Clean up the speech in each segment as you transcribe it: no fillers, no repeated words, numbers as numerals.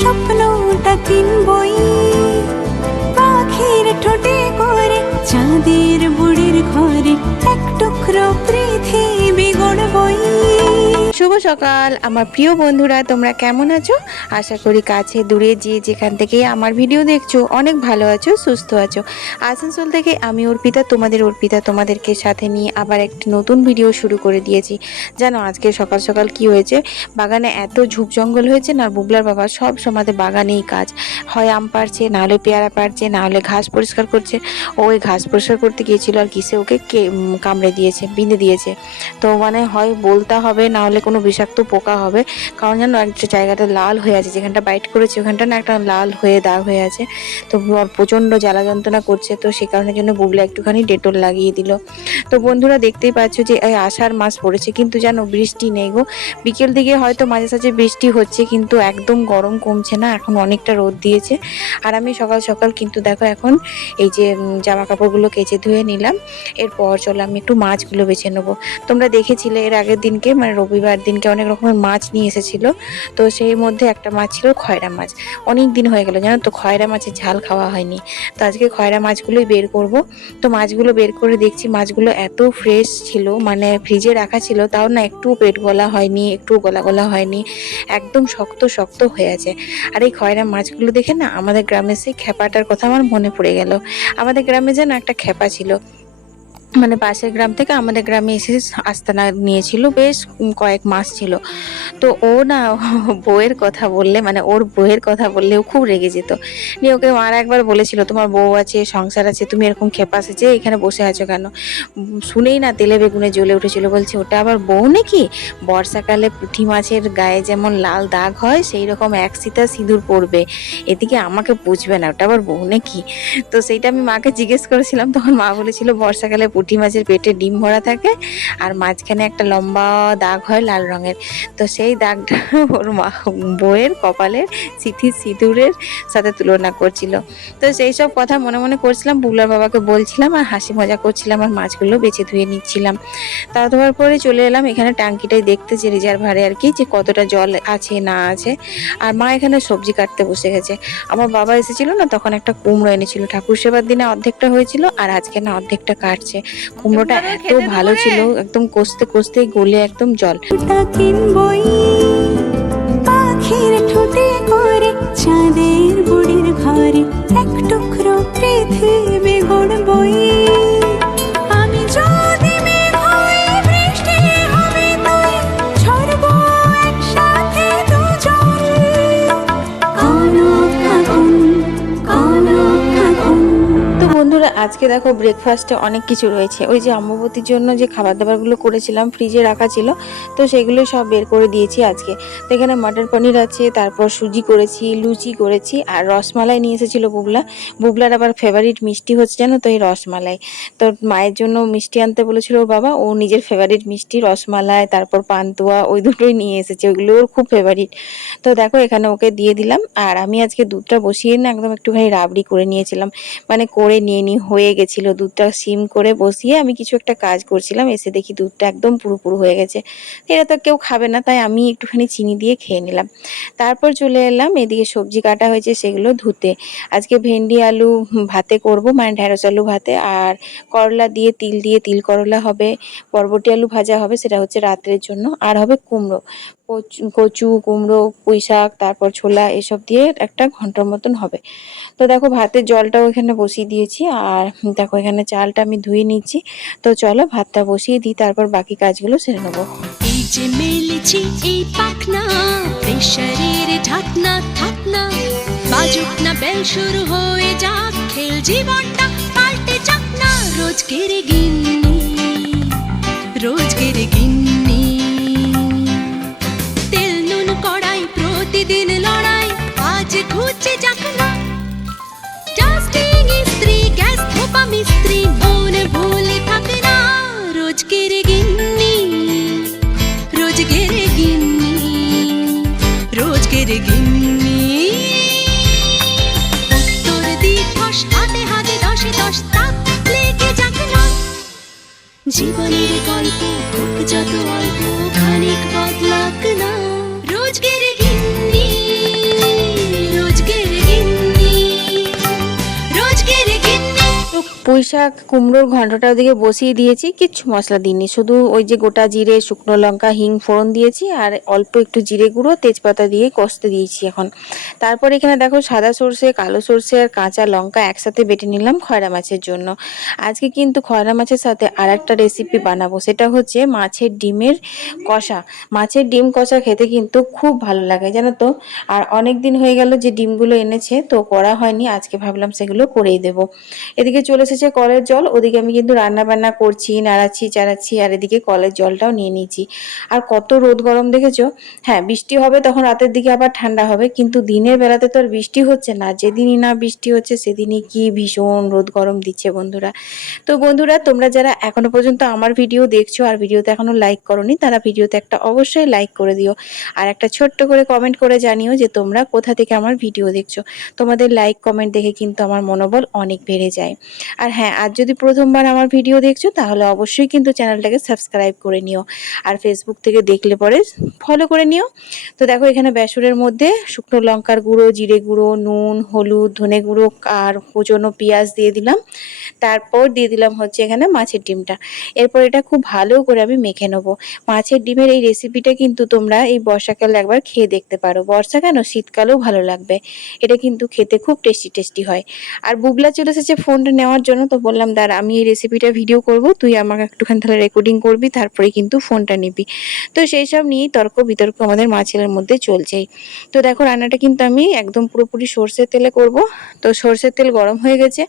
স্বপ্নটা কিনবই পাখির ঠোঁটে করে চাঁদের বুড়ির ঘরে এক টুকরো পৃথিবী গড়বই। শুভ সকাল আমার প্রিয় বন্ধুরা, তোমরা কেমন আছো? আশা করি কাছে দূরে যে যেখান থেকে আমার ভিডিও দেখছো অনেক ভালো আছো, সুস্থ আছো। আসানসোল থেকে আমি অর্পিতা, তোমাদেরকে সাথে নিয়ে আবার একটি নতুন ভিডিও শুরু করে দিয়েছি। জানো আজকে সকাল সকাল কি হয়েছে? বাগানে এত ঝুপ জঙ্গল হয়েছে না, বুবলার বাবা সব সময় বাগানেই কাজ, হয় আম পাড়ছে, না হলে পেয়ারা পাড়ছে, না হলে ঘাস পরিষ্কার করছে। ওই ঘাস পরিষ্কার করতে গিয়েছিল আর কিসে ওকে কামড়ে দিয়েছে, বিঁধে দিয়েছে। তো মানে হয় বলতে হবে, না হলে কোনো বিষাক্ত পোকা হবে। কারণ জানো একটা জায়গাটা লাল হয়ে আছে, যেখানটা বাইট করেছে ওখানটা না একটা লাল হয়ে দাগ হয়ে আছে। তো প্রচণ্ড জ্বালা যন্ত্রণা করছে, তো সে কারণের জন্য বুবলা একটুখানি ডেটল লাগিয়ে দিল। তো বন্ধুরা দেখতেই পাচ্ছ যে এই আষাঢ় মাস পড়েছে, কিন্তু জানো বৃষ্টি নেই গো। বিকেল দিকে হয়তো মাঝে সাঝে বৃষ্টি হচ্ছে, কিন্তু একদম গরম কমছে না, এখন অনেকটা রোদ দিয়েছে। আর আমি সকাল সকাল কিন্তু দেখো এখন এই যে জামা কাপড়গুলো কেচে ধুয়ে নিলাম। এরপর চলো আমি একটু মাছগুলো বেছে নেবো। তোমরা দেখেছিলে এর আগের দিনকে, মানে রবিবার দিনকে অনেক রকমের মাছ নিয়ে এসেছিল। তো সেই মধ্যে একটা মাছ ছিল খয়রা মাছ। অনেক দিন হয়ে গেল জানো তো খয়রা মাছের ঝাল খাওয়া হয়নি। তো আজকে খয়রা মাছগুলোই বের করব। তো মাছগুলো বের করে দেখছি মাছগুলো এত ফ্রেশ ছিল, মানে ফ্রিজে রাখা ছিল, তাও না একটু পেট গলা হয়নি, একটু গলা গলা হয়নি, একদম শক্ত শক্ত হয়ে আছে। আর এই খয়রা মাছগুলো দেখে না আমাদের গ্রামের সেই খেপাটার কথা আমার মনে পড়ে গেল। আমাদের গ্রামে যেন একটা খেপা ছিল, মানে পাশের গ্রাম থেকে আমাদের গ্রামে এসে আস্তানা নিয়েছিল, বেশ কয়েক মাস ছিল। তো ও না বউয়ের কথা বললে, মানে ওর বউয়ের কথা বললে ও খুব রেগে যেত। নিয়ে ওকে মারা একবার বলেছিল তোমার বউ আছে, সংসার আছে, তুমি এরকম খেপা সেজে এখানে বসে আছো কেন? শুনেই না তেলে বেগুনে জ্বলে উঠেছিল, বলছে ওটা আবার বউ নাকি? বর্ষাকালে পুঁটি মাছের গায়ে যেমন লাল দাগ হয় সেই রকম এক সিতা সিঁদুর পড়বে, এদিকে আমাকে বুঝবে না, ওটা আবার বউ নাকি? তো সেইটা আমি মাকে জিজ্ঞেস করেছিলাম, তখন মা বলেছিল বর্ষাকালে পুঁটি মাছের পেটে ডিম ভরা থাকে আর মাঝখানে একটা লম্বা দাগ হয় লাল রঙের। তো সেই দাগটা ওর মা বউয়ের কপালের সিঁদুরের সাথে তুলনা করছিল। তো সেই সব কথা মনে মনে করছিলাম, বুবলার বাবাকে বলছিলাম আর হাসি মজা করছিলাম, আর মাছগুলো বেছে ধুয়ে নিচ্ছিলাম। তা ধোয়ার পরে চলে এলাম এখানে ট্যাঙ্কিটাই দেখতে, যে রিজার্ভারে আর কি, যে কতটা জল আছে না আছে। আর মা এখানে সবজি কাটতে বসে গেছে। আমার বাবা এসেছিল না, তখন একটা কুমড়ো এনেছিল, ঠাকুর সেবার দিনে অর্ধেকটা হয়েছিল আর আজকে না অর্ধেকটা কাটছে। কুমড়োটা এত ভালো ছিল, একদম কষতে কষতে গলে একদম জল। কিনবই পাখির ঠোঁটে করে চাঁদের বুড়ির ঘরে এক টুকরো পৃথিবী গড়বই। আমি যদি মেঘ হয়ে বৃষ্টি হবে তুই ঝরবো একসাথে দুজন। কনক আগুন, কনক আগুন। তো বন্ধুরা আজকে দেখো ব্রেকফাস্টে অনেক কিছু রয়েছে। ওই যে অম্ববতীর জন্য যে খাবার দাবারগুলো করেছিলাম ফ্রিজে রাখা ছিল, তো সেগুলো সব বের করে দিয়েছি আজকে। তো এখানে মটর পনির আছে, তারপর সুজি করেছি, লুচি করেছি, আর রসমালাই নিয়ে এসেছিল বুবলার আবার ফেভারিট মিষ্টি হচ্ছে জানো তো এই রসমালাই। তো মায়ের জন্য মিষ্টি আনতে বলেছিল ওর বাবা, ও নিজের ফেভারিট মিষ্টি রসমালাই তারপর পান্তুয়া ওই দুটোই নিয়ে এসেছে, ওইগুলো ওর খুব ফেভারিট। তো দেখো এখানে ওকে দিয়ে দিলাম। আর আমি আজকে দুধটা বসিয়ে না একদম একটুখানি রাবড়ি করে নিয়েছিলাম, মানে করে নিয়ে হয়ে গেছিল। দুধটা সিম করে বসিয়ে আমি কিছু একটা কাজ করছিলাম, এসে দেখি দুধটা একদম পুরো হয়ে গেছে। এটা তো কেউ খাবে না, তাই আমি একটুখানি চিনি দিয়ে খেয়ে নিলাম। তারপর চলে এলাম এদিকে সবজি কাটা হয়েছে সেগুলো ধুতে। আজকে ভেন্ডি আলু ভাতে করব, মানে ঢেঁড়স আলু ভাতে, আর করলা দিয়ে তিল করলা হবে, বরবটি আলু ভাজা হবে, সেটা হচ্ছে রাত্রের জন্য। আর হবে কুমড়ো, কচু কুমড়ো, পুঁই শাক, তারপর ছোলা, এসব দিয়ে একটা ঘন্টার মতন হবে। তো দেখো ভাতের জলটাও এখানে বসিয়ে দিয়েছি, আর দেখো এখানে চালটা আমি ধুয়ে নিচ্ছি। তো চলো ভাতটা বসিয়ে দিই, তারপর বাকি কাজগুলো সেরে নেবো। এই যে মেলেছি এই পাখনা, প্রেশারের ঢাকনা থাকনা, বাজুক না বেল শুরু হয়ে যাক, খেল জীবনটা পাল্টে যাক না। রোজকের গিন্নি, রোজকের গিন্নি, তেল নুন কড়াই প্রতিদিন লড়াই, আজ ঘুচে যাক না। ডাস্টিং ইস্ত্রি গ্যাস ধোপা মিস্ত্রি, মন ভুলে থাকে না। রোজকের গিন্নি, রোজকের গিন্নি, রোজকের গিন্নি। উত্তর দিবস হাতে হাতে দশে দশ তাক লেগে যাক না। জীবনের গল্প হোক যত অল্প, খানিক বদলাক না। রোজকের গিন্নি, পুঁইশাক কুমড়োর ঘন্টটা ওদিকে বসিয়ে দিয়েছি, কিচ্ছু মশলা দিইনি, শুধু ওই যে গোটা জিরে, শুকনো লঙ্কা, হিং ফোড়ন দিয়েছি আর অল্প একটু জিরে গুঁড়ো তেজপাতা দিয়ে কষতে দিয়েছি এখন। তারপর এখানে দেখো সাদা সর্ষে, কালো সর্ষে আর কাঁচা লঙ্কা একসাথে বেটে নিলাম খয়রা মাছের জন্য। আজকে কিন্তু খয়রা মাছের সাথে আর একটা রেসিপি বানাবো, সেটা হচ্ছে মাছের ডিমের কষা। মাছের ডিম কষা খেতে কিন্তু খুব ভালো লাগে জানো তো। আর অনেক দিন হয়ে গেল যে ডিমগুলো এনেছে, তো করা হয়নি, আজকে ভাবলাম সেগুলো করেই দেবো। এদিকে চলে এসেছে কলের জল, ওদিকে আমি কিন্তু রান্না বান্না করছি, নাড়াচ্ছি চাড়াচ্ছি, আর এদিকে কলের জলটাও নিয়ে নিয়েছি। আর কত রোদ গরম দেখেছো। হ্যাঁ, বৃষ্টি হবে তখন রাতের দিকে আবার ঠান্ডা হবে, কিন্তু দিনের বেলাতে তো আর বৃষ্টি হচ্ছে না। যেদিনই না বৃষ্টি হচ্ছে সেদিনই কি ভীষণ রোদ গরম দিচ্ছে বন্ধুরা। তো বন্ধুরা, তোমরা যারা এখনো পর্যন্ত আমার ভিডিও দেখছো আর ভিডিওতে এখনো লাইক করোনি, তারা ভিডিওতে একটা অবশ্যই লাইক করে দিও। আর একটা ছোট্ট করে কমেন্ট করে জানিও যে তোমরা কোথা থেকে আমার ভিডিও দেখছো। তোমাদের লাইক কমেন্ট দেখে কিন্তু আমার মনোবল অনেক বেড়ে যায়। আর হ্যাঁ, আজ যদি প্রথমবার আমার ভিডিও দেখছো তাহলে অবশ্যই কিন্তু চ্যানেলটাকে সাবস্ক্রাইব করে নিও। আর ফেসবুক থেকে দেখলে পরে ফলো করে নিও। তো দেখো এখানে বেসনের মধ্যে শুকনো লঙ্কার গুঁড়ো, জিরে গুঁড়ো, নুন, হলুদ, ধনে গুঁড়ো আর কুচনো পেঁয়াজ দিয়ে দিলাম। তারপর দিয়ে দিলাম হচ্ছে এখানে মাছের ডিমটা। এরপর এটা খুব ভালো করে আমি মেখে নেবো। মাছের ডিমের এই রেসিপিটা কিন্তু তোমরা এই বর্ষাকালে একবার খেয়ে দেখতে পারো। বর্ষা কেন, শীতকালেও ভালো লাগবে। এটা কিন্তু খেতে খুব টেস্টি টেস্টি হয়। আর বুগলা চলে এসেছে ফোনটা নেওয়ার জন্য, তো বললাম দাঁড়া আমি এই রেসিপিটা ভিডিও করব, তুই আমাকে একটুখানি তাহলে রেকর্ডিং করবি, তারপরে কিন্তু ফোনটা নিবি। তো সেই সব নিয়েই তর্ক বিতর্ক আমাদের মা ছেলের মধ্যে চলছেই। তো দেখো রান্নাটা কিন্তু আমি একদম পুরোপুরি সর্ষের তেলে করব। তো সর্ষের তেল গরম হয়ে গেছে।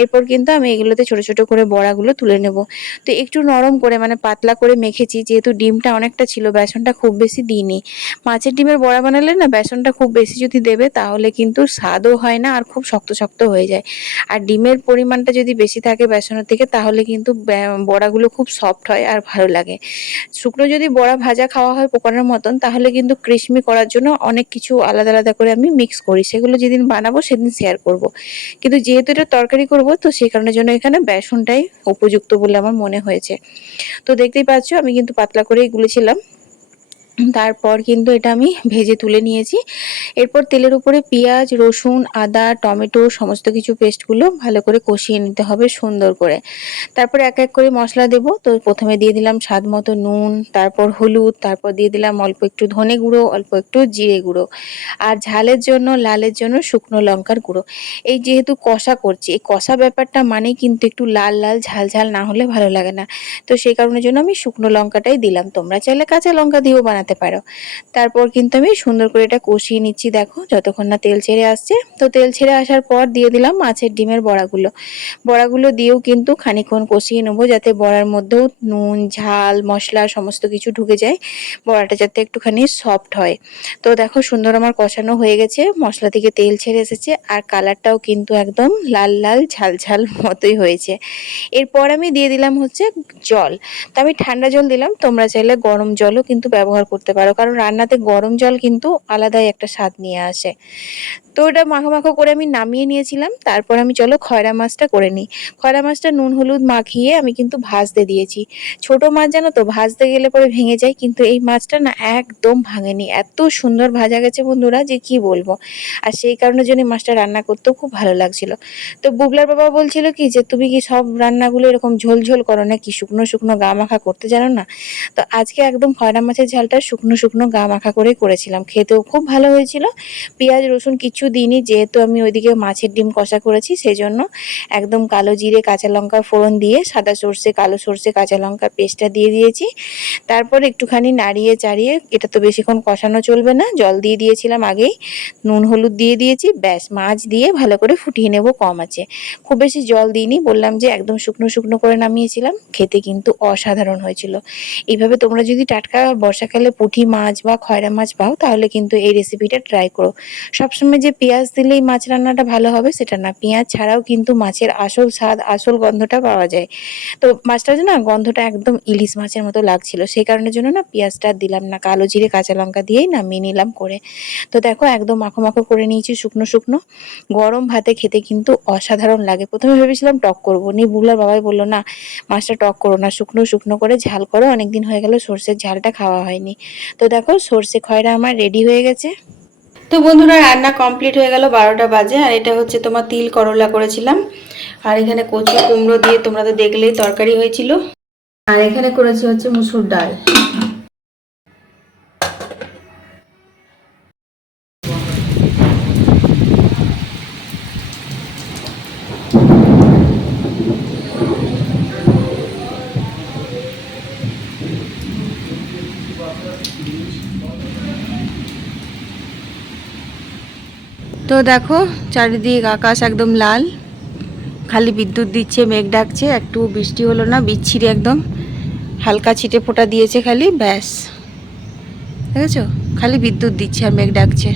এরপর কিন্তু আমি এগুলোতে ছোট ছোট করে বড়াগুলো তুলে নেব। তো একটু নরম করে মানে পাতলা করে মেখেছি, যেহেতু ডিমটা অনেকটা ছিল, বেসনটা খুব বেশি দিইনি। মাছের ডিমের বড়া বানালে না বেসনটা খুব বেশি যদি দেবে তাহলে কিন্তু স্বাদও হয় না আর খুব শক্ত শক্ত হয়ে যায়। আর ডিমের পরিমাণটা যদি বেশি থাকে বেসনের থেকে তাহলে কিন্তু বড়াগুলো খুব সফট হয় আর ভালো লাগে। শুকনো যদি বড়া ভাজা খাওয়া হয় পোকোড়ার মতন, তাহলে কিন্তু ক্রিসমি করার জন্য অনেক কিছু আলাদা আলাদা করে আমি মিক্স করি, সেগুলো যেদিন বানাবো সেদিন শেয়ার করব। কিন্তু যেহেতু এটা তরকারি করব, তো সেই কারণের জন্য এখানে বেসনটাই উপযুক্ত বলে আমার মনে হয়েছে। তো দেখতেই পাচ্ছ আমি কিন্তু পাতলা করেই গুলেছিলাম। তারপর কিন্তু এটা আমি ভেজে তুলে নিয়েছি। এরপর তেলের উপরে পেঁয়াজ, রসুন, আদা, টমেটো সমস্ত কিছু পেস্টগুলো ভালো করে কষিয়ে নিতে হবে সুন্দর করে। তারপর এক এক করে মশলা দেব। তো প্রথমে দিয়ে দিলাম স্বাদ মতো নুন, তারপর হলুদ, তারপর দিয়ে দিলাম অল্প একটু ধনে গুঁড়ো, অল্প একটু জিরে গুঁড়ো, আর ঝালের জন্য লালের জন্য শুকনো লঙ্কার গুঁড়ো। এই যেহেতু কষা করছি, এই কষা ব্যাপারটা মানেই কিন্তু একটু লাল লাল ঝাল ঝাল না হলে ভালো লাগে না। তো সেই কারণের জন্য আমি শুকনো লঙ্কাটাই দিলাম, তোমরা চাইলে কাঁচা লঙ্কা দিয়েও বানাতে পারো। তারপর কিন্তু আমি সুন্দর করে এটা কষিয়ে নিচ্ছি, দেখো যতক্ষণ না তেল ছেড়ে আসছে। তো তেল ছেড়ে আসার পর দিয়ে দিলাম মাছের ডিমের বড়াগুলো। বড়াগুলো দিয়েও কিন্তু খানিকক্ষণ কষিয়ে নেবো, যাতে বড়ার মধ্যেও নুন, ঝাল, মশলা সমস্ত কিছু ঢুকে যায়, বড়াটা যাতে একটুখানি সফট হয়। তো দেখো সুন্দর আমার কষানো হয়ে গেছে, মশলা থেকে তেল ছেড়ে এসেছে, আর কালারটাও কিন্তু একদম লাল লাল ঝাল ঝাল মতোই হয়েছে। এরপর আমি দিয়ে দিলাম হচ্ছে জল। তো আমি ঠান্ডা জল দিলাম, তোমরা চাইলে গরম জলও কিন্তু ব্যবহার করতে পারো, কারণ রান্নাতে গরম জল কিন্তু আলাদাই একটা স্বাদ নিয়ে আসে। তো ওটা মাখো মাখো করে আমি নামিয়ে নিয়েছিলাম। তারপর আমি চলো খয়রা মাছটা করে নিই। খয়রা মাছটা নুন হলুদ মাখিয়ে আমি কিন্তু ভাজতে দিয়েছি। ছোট মাছ জানো তো ভাজতে গেলে পরে ভেঙে যায়, কিন্তু এই মাছটা না একদম ভাঙেনি, এত সুন্দর ভাজা গেছে বন্ধুরা যে কি বলবো। আর সেই কারণের জন্য মাছটা রান্না করতেও খুব ভালো লাগছিল। তো বুগলার বাবা বলছিল কি যে তুমি কি সব রান্নাগুলো এরকম ঝোল ঝোল করো নাকি, শুকনো শুকনো গা মাখা করতে জানো না। তো আজকে একদম খয়রা মাছের ঝালটা শুকনো শুকনো গা মাখা করে করেছিলাম, খেতেও খুব ভালো হয়েছিল। পেঁয়াজ রসুন কিছু দিইনি, যেহেতু আমি ওইদিকে মাছের ডিম কষা করেছি, সেই জন্য একদম কালো জিরে কাঁচা লঙ্কা ফোড়ন দিয়ে সাদা সর্ষে কালো সর্ষে কাঁচা লঙ্কার পেস্টটা দিয়ে দিয়েছি। তারপর একটুখানি নাড়িয়ে চাড়িয়ে, এটা তো বেশিক্ষণ কষানো চলবে না, জল দিয়ে দিয়েছিলাম আগেই, নুন হলুদ দিয়ে দিয়েছি, ব্যাস মাছ দিয়ে ভালো করে ফুটিয়ে নেব কম আছে। খুব বেশি জল দিইনি, বললাম যে একদম শুকনো শুকনো করে নামিয়েছিলাম, খেতে কিন্তু অসাধারণ হয়েছিল। এইভাবে তোমরা যদি টাটকা বর্ষাকালে পুঁটি মাছ বা খয়রা মাছ পাও তাহলে কিন্তু এই রেসিপিটা ট্রাই করো। সবসময় যে পেঁয়াজ দিলেই মাছ রান্নাটা ভালো হবে সেটা না, পেঁয়াজ ছাড়াও কিন্তু মাছের আসল স্বাদ আসল গন্ধটা পাওয়া যায়। তো মাছটা না গন্ধটা একদম ইলিশ মাছের মতো লাগছিল, সেই কারণের জন্য না পেঁয়াজটা দিলাম না, কালো জিরে কাঁচা লঙ্কা দিয়েই নামিয়ে নিলাম করে। তো দেখো একদম মাখো মাখো করে নিয়েছি শুকনো শুকনো, গরম ভাতে খেতে কিন্তু অসাধারণ লাগে। প্রথমে ভেবেছিলাম টক করবো, নিয়ে বুগলার বাবাই বললো না মাছটা টক করো না, শুকনো শুকনো করে ঝাল করো, অনেকদিন হয়ে গেল সর্ষের ঝালটা খাওয়া হয়নি। তো দেখো সর্ষে খয়রা আমার রেডি হয়ে গেছে। তো বন্ধুরা রান্না কমপ্লিট হয়ে গেল, 12টা বাজে। আর এটা হচ্ছে তোমার তিল করলা করেছিলাম। আর এখানে কচু কুমড়ো দিয়ে তোমরা তো দেখলেই তরকারি হয়েছিল। আর এখানে করেছি হচ্ছে মুসুর ডাল। তো দেখো চারিদিক আকাশ একদম লাল, খালি বিদ্যুৎ দিচ্ছে, মেঘ ডাকছে, একটু বৃষ্টি হলো না, বিচ্ছিরি একদম হালকা ছিটে ফোঁটা দিয়েছে খালি, ব্যাস। দেখেছো, খালি বিদ্যুৎ দিচ্ছে আর মেঘ ডাকছে।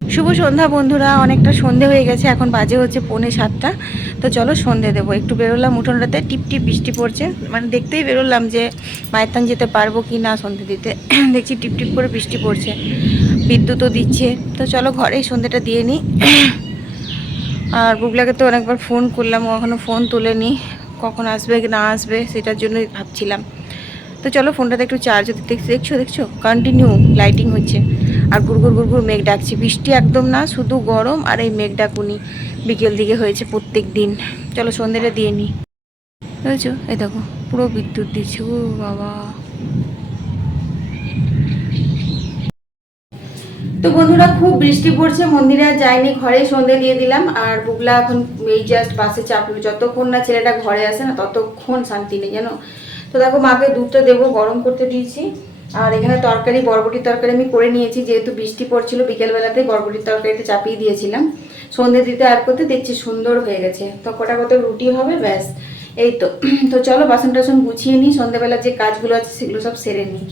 শুভ সন্ধ্যা বন্ধুরা, অনেকটা সন্ধে হয়ে গেছে, এখন বাজে হচ্ছে 6:45। তো চলো সন্ধে দেবো। একটু বেরোলাম উঠোনটাতে, টিপ টিপ বৃষ্টি পড়ছে, মানে দেখতেই বেরোলাম যে মায়ের থান যেতে পারবো কি না সন্ধে দিতে। দেখছি টিপ টিপ করে বৃষ্টি পড়ছে, বিদ্যুৎও দিচ্ছে। তো চলো ঘরেই সন্ধেটা দিয়ে নিই। আর বুবলাকে তো অনেকবার ফোন করলাম, ও এখনও ফোন তোলেনি, কখন আসবে কি না আসবে সেটার জন্যই ভাবছিলাম। তো চলো ফোনটাতে একটু চার্জ দিতে। দেখছো কন্টিনিউ লাইটিং হচ্ছে আর গুড়গুড় গুড়গুড় মেঘ ডাকছে। বৃষ্টি একদম না, শুধু গরম আর এই মেঘ ডাকুনি বিকেল দিকে হয়েছে প্রত্যেক দিন। চলো সন্ধ্যেটা দিয়ে নিই। বুঝেছো, এই দেখো পুরো বিদ্যুৎ দিচ্ছে, ও বাবা। তো বন্ধুরা খুব বৃষ্টি পড়ছে, মন্দিরে আর যাইনি, ঘরেই সন্ধে দিয়ে দিলাম। আর বুবলা এখন এই জাস্ট বাসে চাপলো, যতক্ষণ না ছেলেটা ঘরে আসে না ততক্ষণ শান্তি নেই জানো। তো দেখো মাকে দুধটা দেবো, গরম করতে দিয়েছি। আর এখানে তরকারি, বরবটির তরকারি আমি করে নিয়েছি, যেহেতু বৃষ্টি পড়ছিল বিকেলবেলাতে বরবটির তরকারিতে চাপিয়ে দিয়েছিলাম। সন্ধে দিতে আর করতে দেখছি সুন্দর হয়ে গেছে। তো কটা কত রুটি হবে, ব্যাস এই তো। তো চলো বাসন টাসন গুছিয়ে নিই, সন্ধ্যেবেলা যে কাজগুলো আছে সেগুলো সব সেরে নিই।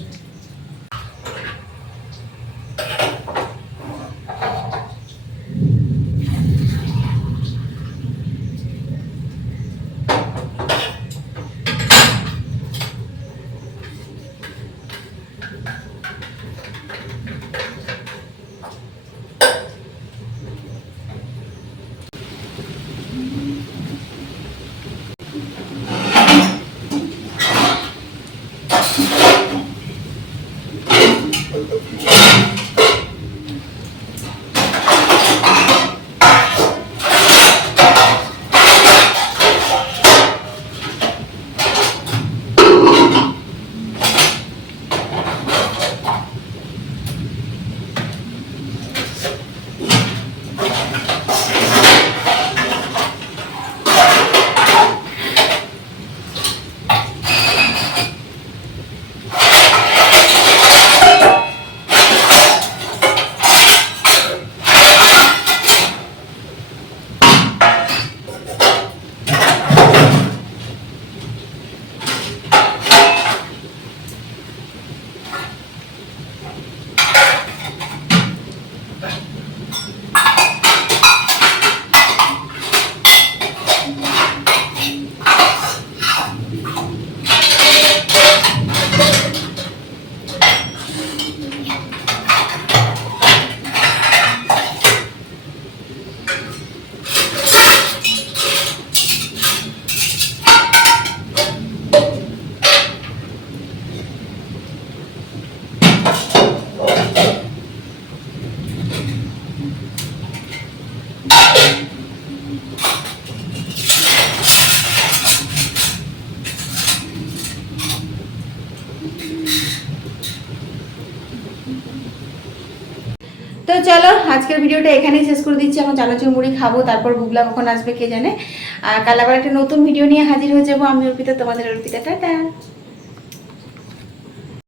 তো চলো আজকের ভিডিওটা এখানেই শেষ করে দিচ্ছি। এখন চানাচুর মুড়ি খাবো, তারপর বুবলা কখন আসবে কে জানে। আর কাল আবার একটা নতুন ভিডিও নিয়ে হাজির হয়ে যাবো। আমি অর্পিতা, তোমাদের অর্পিতা, টাটা।